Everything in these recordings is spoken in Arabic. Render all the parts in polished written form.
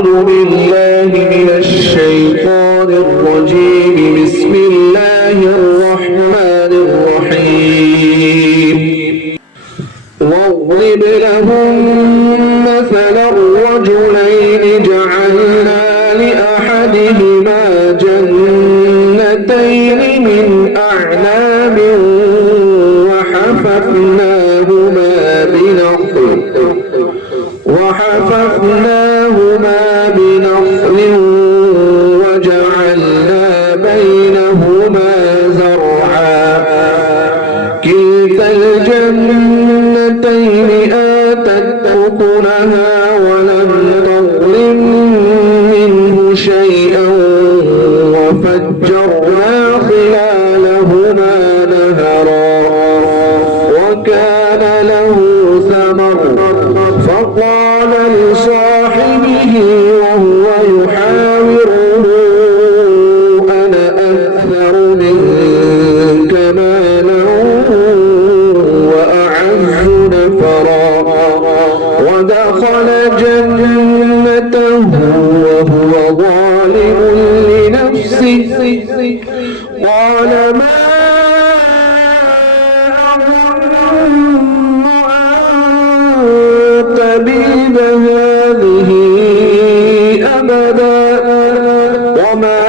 أعوذ بالله من الشيطان الرجيم. بسم الله الرحمن الرحيم. واضرب لهم مثلا الرجلين جعلنا لأحدهما جنتين من أعناب وحففناهما بنخل وجعلنا بينهما زرعا. كلتا الجنتين آتت أكلها ولم تظلم منه شيئا وفجرنا خلالهما نهرا وكان له ثمر فقال لصاحبه وهو يحاوره أنا أكثر منك مالا وأعز نفرا. ودخل جنته وهو ظالم لنفسه قال ما أظن أن تبيد هذه أبدا وما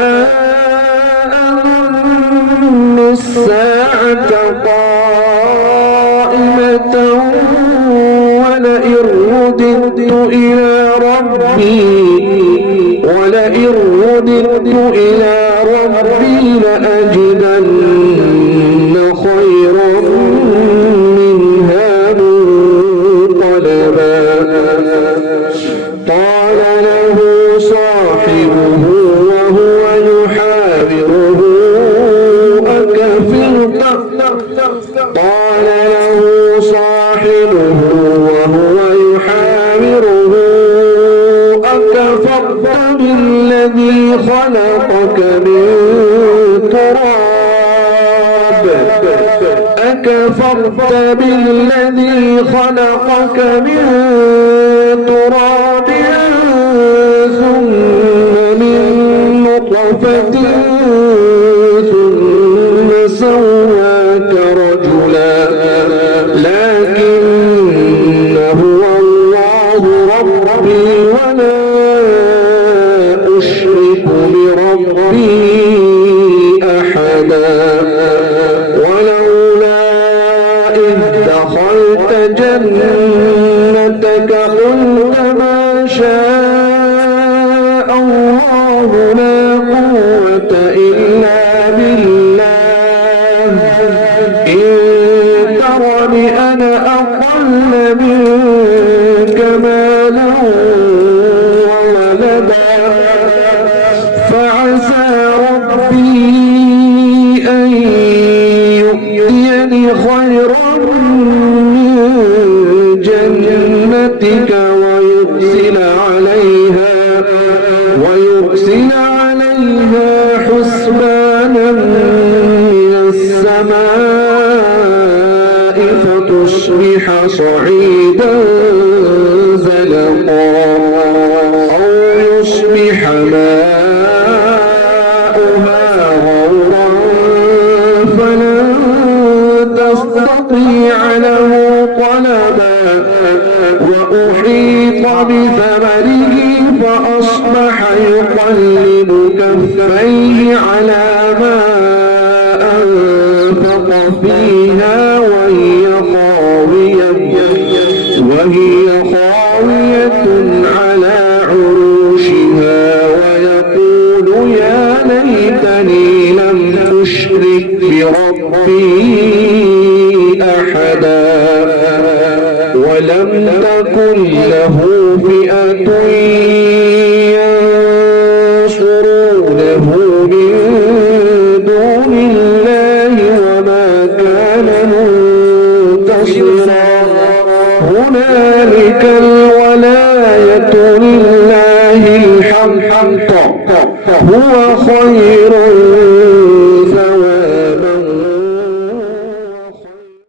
أظن الساعة قائمة ولئن رددت إلى ربي لأجدن خيرا منها منقلبا. قال له صاحبه وهو يحاوره أكفرت بالذي خلقك من تراب ثم من نطفة ثم سواك رجلا لكن هو الله ربي ولا أشرك بربي أحدا. ولولا إذ دخلت جنتك قلت ما شاء الله لا قوة إلا بالله إن ترني أنا أقل منك مالا وولدا فعسى ربي أن يؤتيني خيرا من جنتك ويرسل عليها حسبانا من السماء فتصبح صعيدا زلقا أو يصبح ماؤها غورا فلن تستطيع له طلبا. وأحيط بثمره فأصبح يقلب كفيه على ما أنفق فيها وهي خاوية على عروشها ويقول يا ليتني لم أشرك بربي أحدا. ولم تكن له فئة ينصرونه من دون الله وما كان منتصرا. هنالك الولاية لله الحق هو خير